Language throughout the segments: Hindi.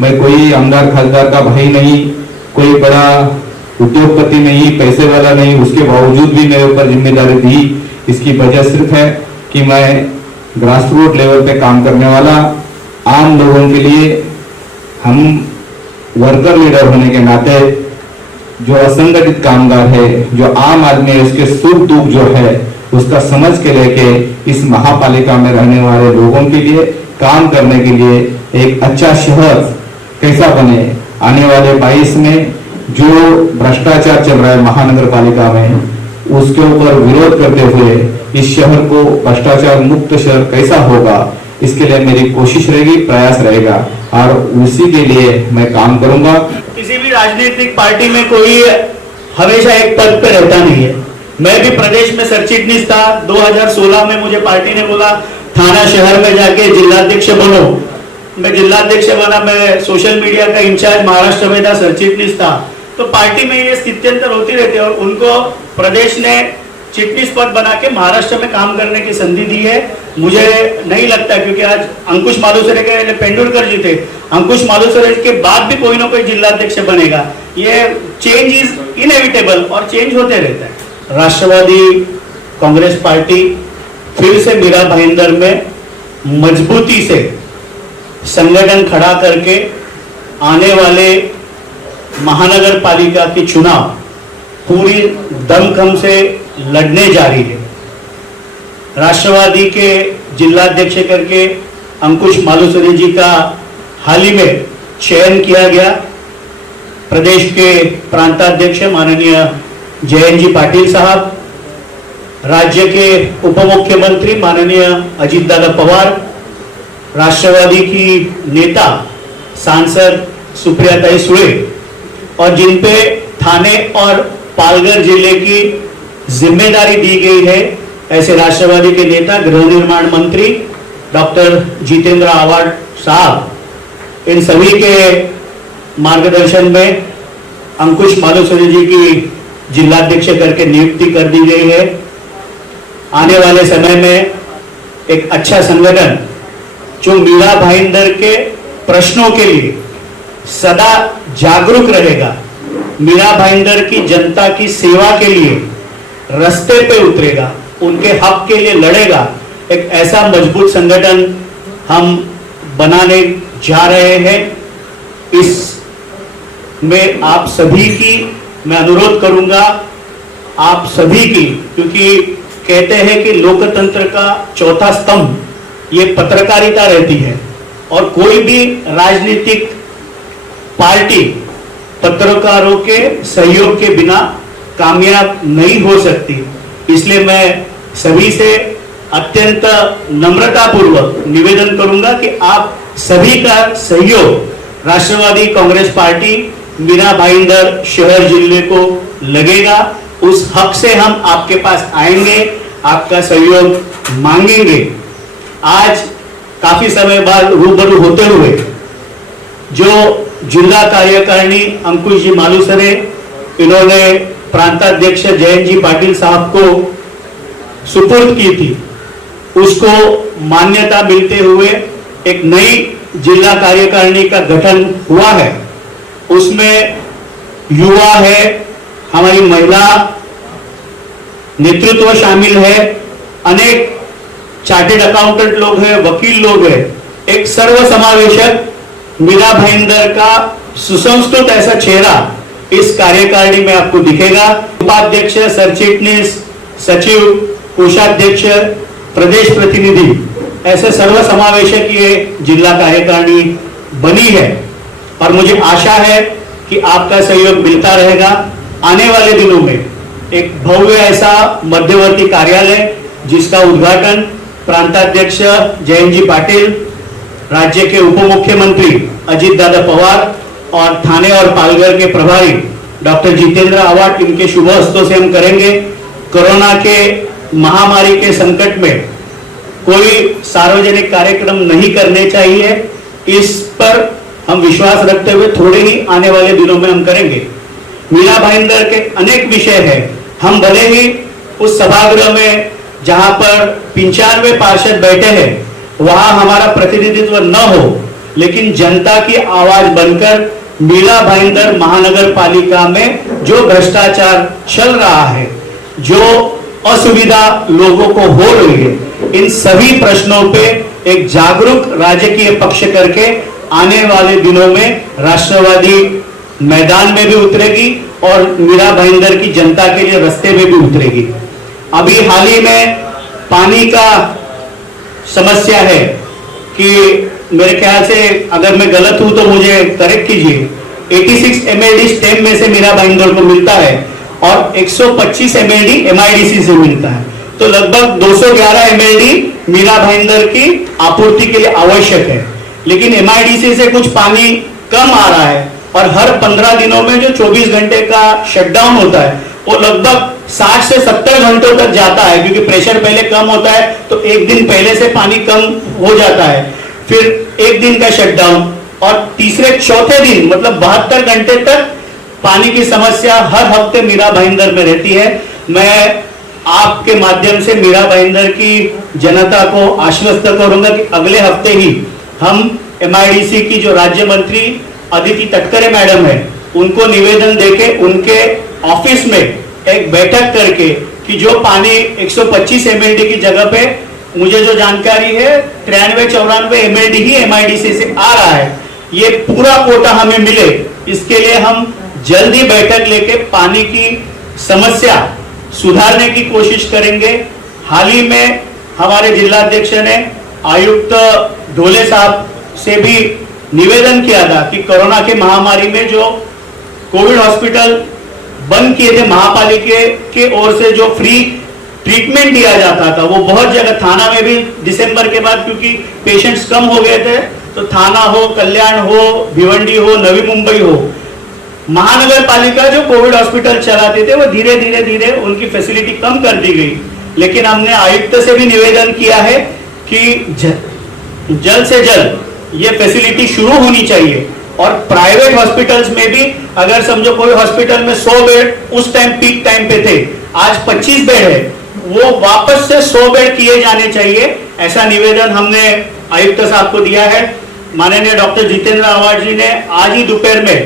मैं कोई आमदार खासदार का भाई नहीं, कोई बड़ा उद्योगपति नहीं, पैसे वाला नहीं, उसके बावजूद भी मेरे ऊपर जिम्मेदारी दी। इसकी वजह सिर्फ है कि मैं ग्रास रूट लेवल पे काम करने वाला आम लोगों के लिए, हम वर्कर लीडर होने के नाते जो असंगठित कामगार है, जो आम आदमी है, उसके सुख दुख जो है उसका समझ के लेके इस महापालिका में रहने वाले लोगों के लिए काम करने के लिए एक अच्छा शहर कैसा बने, आने वाले 22 में जो भ्रष्टाचार चल रहा है महानगर पालिका में, उसके ऊपर विरोध करते हुए इस शहर को भ्रष्टाचार मुक्त शहर कैसा होगा, इसके लिए मेरी कोशिश रहेगी, प्रयास रहेगा और उसी के लिए मैं काम करूंगा। किसी भी राजनीतिक पार्टी में कोई हमेशा एक पद पे रहता नहीं है। मैं भी प्रदेश में सरचिटनीस था। 2016 में मुझे पार्टी ने बोला थाना शहर में जाके जिलाध्यक्ष बनो। मैं जिलाध्यक्ष बना, मैं सोशल मीडिया का इंचार्ज महाराष्ट्र में था, सरचिटनीस था। तो पार्टी में ये स्थित्यंतर होती रहती है और उनको प्रदेश ने चिटनीस पद बना के महाराष्ट्र में काम करने की संधि दी है। मुझे नहीं लगता, क्योंकि आज अंकुश मालुसरे के पेंडुलकर जी थे, अंकुश मालुसरे के बाद भी कोई ना कोई जिलाध्यक्ष बनेगा। ये चेंज इज इनएविटेबल और चेंज होते रहता है। राष्ट्रवादी कांग्रेस पार्टी फिर से मीरा भाईंदर में मजबूती से संगठन खड़ा करके आने वाले महानगर पालिका की चुनाव पूरी दमखम से लड़ने जा रही है। राष्ट्रवादी के जिलाध्यक्ष करके अंकुश मालुसरे जी का हाल ही में चयन किया गया। प्रदेश के प्रांताध्यक्ष माननीय जयंत जी पाटिल साहब, राज्य के उप मुख्यमंत्री माननीय अजीत दादा पवार, राष्ट्रवादी की नेता सांसद सुप्रियाताई सुळे और जिन पे थाने और पालघर जिले की जिम्मेदारी दी गई है, ऐसे राष्ट्रवादी के नेता गृह निर्माण मंत्री डॉक्टर जितेंद्र आव्हाड साहब, इन सभी के मार्गदर्शन में अंकुश मालुसरे जी की जिलाध्यक्ष करके नियुक्ति कर दी गई है। आने वाले समय में एक अच्छा संगठन जो मीरा भाईंदर के प्रश्नों के लिए सदा जागरूक रहेगा, मीरा भाईंदर की जनता की सेवा के लिए रास्ते पे उतरेगा, उनके हक के लिए लड़ेगा, एक ऐसा मजबूत संगठन हम बनाने जा रहे हैं। इस में आप सभी की मैं अनुरोध करूंगा, आप सभी की, क्योंकि कहते हैं कि लोकतंत्र का चौथा स्तंभ ये पत्रकारिता रहती है और कोई भी राजनीतिक पार्टी पत्रकारों के सहयोग के बिना कामयाब नहीं हो सकती। इसलिए मैं सभी से अत्यंत नम्रतापूर्वक निवेदन करूंगा कि आप सभी का सहयोग राष्ट्रवादी कांग्रेस पार्टी मीरा भाईंदर शहर जिले को लगेगा। उस हक से हम आपके पास आएंगे, आपका सहयोग मांगेंगे। आज काफी समय बाद रूबरू होते हुए जो जिला कार्यकारिणी अंकुश जी मालुसरे, इन्होंने प्रांताध्यक्ष जयंत जी पाटिल साहब को सुपुर्द की थी, उसको मान्यता मिलते हुए एक नई जिला कार्यकारिणी का गठन हुआ है। उसमें युवा है, हमारी महिला नेतृत्व शामिल है, अनेक चार्टेड अकाउंटेंट लोग हैं, वकील लोग हैं। एक सर्वसमावेशक मीरा भाईंदर का सुसंस्कृत ऐसा चेहरा इस कार्यकारिणी में आपको दिखेगा। उपाध्यक्ष, सरचिटनीस, सचिव, कोषाध्यक्ष, प्रदेश प्रतिनिधि, ऐसे सर्वसमावेशक ये जिला कार्यकारिणी बनी है और मुझे आशा है कि आपका सहयोग मिलता रहेगा। आने वाले दिनों में एक भव्य ऐसा मध्यवर्ती कार्यालय जिसका उद्घाटन प्रांताध्यक्ष जयंत जी पाटिल, राज्य के उप मुख्यमंत्री अजीत दादा पवार और थाने और पालघर के प्रभारी डॉक्टर जितेंद्र आव्हाड, इनके शुभ हस्तों से हम करेंगे। कोरोना के महामारी के संकट में कोई सार्वजनिक कार्यक्रम नहीं करने चाहिए, इस पर हम विश्वास रखते हुए थोड़े ही आने वाले दिनों में हम करेंगे। मीरा भाईंदर के अनेक विषय है, हम भले ही उस सभागृह में जहां पर 95 पार्षद बैठे हैं वहां हमारा प्रतिनिधित्व न हो, लेकिन जनता की आवाज बनकर मीरा भाईंदर महानगर पालिका में जो भ्रष्टाचार चल रहा है, जो असुविधा लोगों को हो रही है, इन सभी प्रश्नों पे एक जागरूक राजकीय पक्ष करके आने वाले दिनों में राष्ट्रवादी मैदान में भी उतरेगी और मीरा भाईंदर की जनता के लिए रास्ते में भी उतरेगी। अभी हाल ही में पानी का समस्या है कि मेरे ख्याल से अगर मैं गलत हूं तो मुझे करेक्ट कीजिए, 86 एमएलडी स्टेम में से मीरा भाईंदर को मिलता है और 125 एमएलडी एमआईडीसी से मिलता है, तो लगभग 211 एमएलडी मीरा भाईंदर की आपूर्ति के लिए आवश्यक है। लेकिन एमआईडीसी से कुछ पानी कम आ रहा है और हर 15 दिनों में जो 24 घंटे का शटडाउन होता है वो लगभग 60 से 70 घंटों तक जाता है, क्योंकि प्रेशर पहले कम होता है तो एक दिन पहले से पानी कम हो जाता है, फिर एक दिन का शटडाउन और तीसरे चौथे दिन मतलब 72 घंटे तक पानी की समस्या हर हफ्ते मीरा भाईंदर में रहती है। मैं आपके माध्यम से मीरा भाईंदर की जनता को आश्वस्त करूंगा कि अगले हफ्ते ही हम एमआईडीसी की जो राज्य मंत्री अदिति तटकरे मैडम है उनको निवेदन देके उनके ऑफिस में एक बैठक करके कि जो पानी 125 एमएलडी की जगह पे मुझे जो जानकारी है 93-94 एमएलडी ही एमआईडीसी से आ रहा है, ये पूरा कोटा हमें मिले, इसके लिए हम जल्दी बैठक लेके पानी की समस्या सुधारने की कोशिश करेंगे। हाल ही में हमारे जिलाध्यक्ष ने आयुक्त ढोले साहब से भी निवेदन किया था कि कोरोना के महामारी में जो कोविड हॉस्पिटल बंद किए थे महापालिका के ओर से जो फ्री ट्रीटमेंट दिया जाता था वो बहुत जगह थाना में भी दिसंबर के बाद क्योंकि पेशेंट्स कम हो गए थे तो थाना हो, कल्याण हो, भिवंडी हो, नवी मुंबई हो, महानगर पालिका जो कोविड हॉस्पिटल चलाते थे वो धीरे धीरे उनकी फैसिलिटी कम कर दी गई। लेकिन हमने आयुक्त से भी निवेदन किया है कि जल्द से जल्द ये फैसिलिटी शुरू होनी चाहिए और प्राइवेट हॉस्पिटल्स में भी अगर समझो कोई हॉस्पिटल में 100 बेड उस टाइम पीक टाइम पे थे, आज 25 बेड है, वो वापस से 100 बेड किए जाने चाहिए। ऐसा निवेदन हमने आयुक्त साहब को दिया है। माननीय डॉक्टर जितेंद्र आवाज जी ने आज ही दोपहर में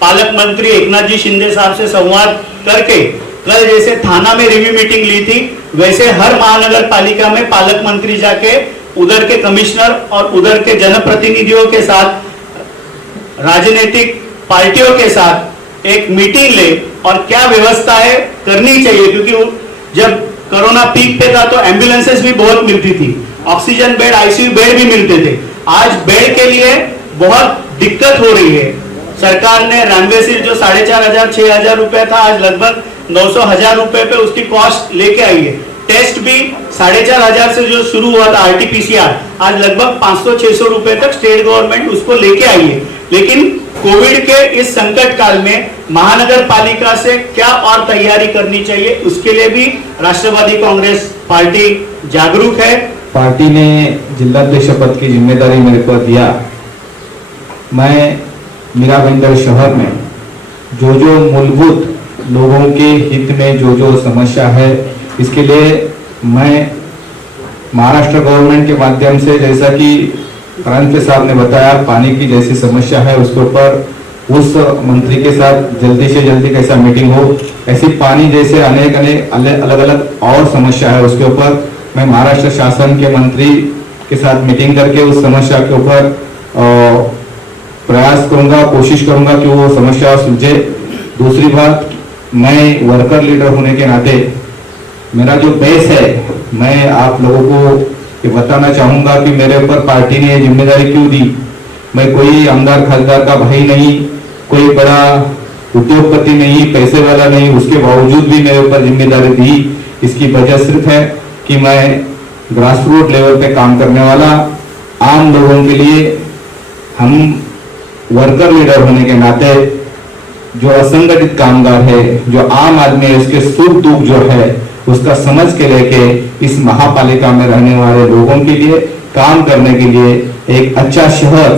पालक मंत्री एकनाथ जी शिंदे साहब से संवाद करके कल जैसे थाना में रिव्यू मीटिंग ली थी वैसे हर महानगर पालिका में पालक मंत्री जाके उधर के कमिश्नर और उधर के जनप्रतिनिधियों के साथ, राजनीतिक पार्टियों के साथ एक मीटिंग ले और क्या व्यवस्था है करनी चाहिए, क्योंकि जब कोरोना पीक पे था तो एम्बुलेंसेस भी बहुत मिलती थी, ऑक्सीजन बेड, आईसीयू बेड भी मिलते थे। आज बेड के लिए बहुत दिक्कत हो रही है। सरकार ने रेमडेसिविर जो 4,500-6,000 रुपए था आज लगभग 900-1,000 रुपए पे उसकी कॉस्ट लेके आई है। टेस्ट भी 4,500 से जो शुरू हुआ था आरटीपीसीआर आज लगभग 500-600 रुपए तक स्टेट गवर्नमेंट उसको लेके आई है। लेकिन कोविड के इस संकट काल में महानगर पालिका से क्या और तैयारी करनी चाहिए उसके लिए भी राष्ट्रवादी कांग्रेस पार्टी जागरूक है। पार्टी ने जिलाध्यक्ष पद की जिम्मेदारी मेरे को दिया। मैं मीरा भाईंदर शहर में जो मूलभूत लोगों के हित में जो समस्या है इसके लिए मैं महाराष्ट्र गवर्नमेंट के माध्यम से, जैसा कि प्रांत साहब ने बताया, पानी की जैसी समस्या है उसके ऊपर उस मंत्री के साथ जल्दी से जल्दी कैसा मीटिंग हो, ऐसी पानी जैसे अनेक अलग अलग और समस्या है उसके ऊपर मैं महाराष्ट्र शासन के मंत्री के साथ मीटिंग करके उस समस्या के ऊपर प्रयास करूंगा, कोशिश करूंगा कि वो समस्या सुलझे। दूसरी बात, मैं वर्कर लीडर होने के नाते मेरा जो बेस है, मैं आप लोगों को ये बताना चाहूंगा कि मेरे ऊपर पार्टी ने जिम्मेदारी क्यों दी। मैं कोई आमदार खासदार का भाई नहीं, कोई बड़ा उद्योगपति नहीं, पैसे वाला नहीं, उसके बावजूद भी मेरे ऊपर जिम्मेदारी दी। इसकी वजह सिर्फ है कि मैं ग्रास रूट लेवल पे काम करने वाला आम लोगों के लिए, हम वर्कर लीडर होने के नाते जो असंगठित कामगार है, जो आम आदमी है, उसके सुख दुख जो है उसका समझ के लेके इस महापालिका में रहने वाले लोगों के लिए काम करने के लिए एक अच्छा शहर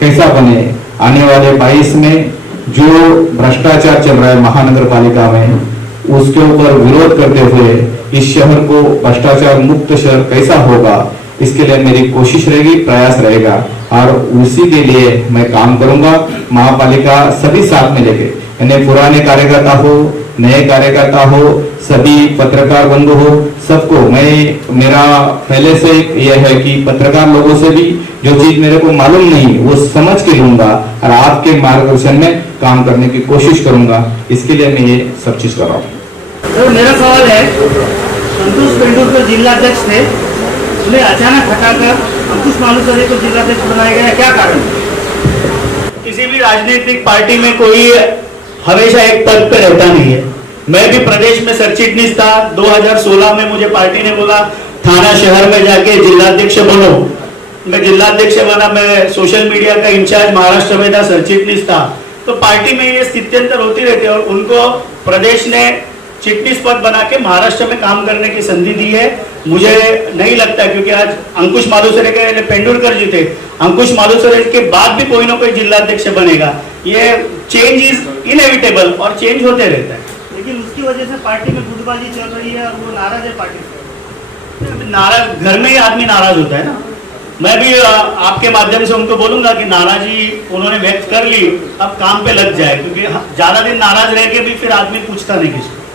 कैसा बने, आने वाले 22 में जो भ्रष्टाचार चल रहा है महानगर पालिका में उसके ऊपर विरोध करते हुए इस शहर को भ्रष्टाचार मुक्त शहर कैसा होगा इसके लिए मेरी कोशिश रहेगी, प्रयास रहेगा और उसी के लिए मैं काम करूंगा। महापालिका सभी साथ में लेके, यानी पुराने कार्यकर्ता हो, नए कार्यकर्ता हो, सभी पत्रकार बंधु हो, सबको मेरा पहले से यह है कि पत्रकार लोगों से भी जो चीज मेरे को मालूम नहीं वो समझ के लूंगा और आपके मार्गदर्शन में काम करने की कोशिश करूंगा। इसके लिए मैं ये सब चीज कर रहा हूँ। तो मेरा सवाल है, संतोष पेंडुलकर जिलाध्यक्ष थे, उन्हें अचानक हटाकर अंकुश मालुसरे को जिलाध्यक्ष बनाया गया, क्या कारण? किसी भी राजनीतिक पार्टी में कोई हमेशा एक पद पे रहता नहीं है। मैं भी प्रदेश में सरचिटनीस था। 2016 में मुझे पार्टी ने बोला थाना शहर में जाके जिलाध्यक्ष बनो। मैं जिलाध्यक्ष बना, मैं सोशल मीडिया का इंचार्ज महाराष्ट्र में था, सरचिटनीस था। तो पार्टी में ये स्थित्यंतर होती रहती है और उनको प्रदेश ने चिटनीस पद बना के महाराष्ट्र में काम करने की संधि दी है। मुझे नहीं लगता, क्योंकि आज अंकुश मालुसरे के पेंडुलकर जी थे, अंकुश मालुसरे के बाद भी कोई ना कोई जिलाध्यक्ष बनेगा। ये चेंज इज इनएविटेबल और चेंज होते रहता है। लेकिन उसकी वजह से पार्टी में गुटबाजी चल रही है और वो नाराज है पार्टी से। नाराज घर में ही आदमी नाराज होता है ना। मैं भी आपके माध्यम से उनको बोलूंगा कि नाराजी उन्होंने व्यक्त कर ली, अब काम पे लग जाए, क्योंकि ज्यादा दिन नाराज रह के भी फिर आदमी पूछता नहीं किसी को।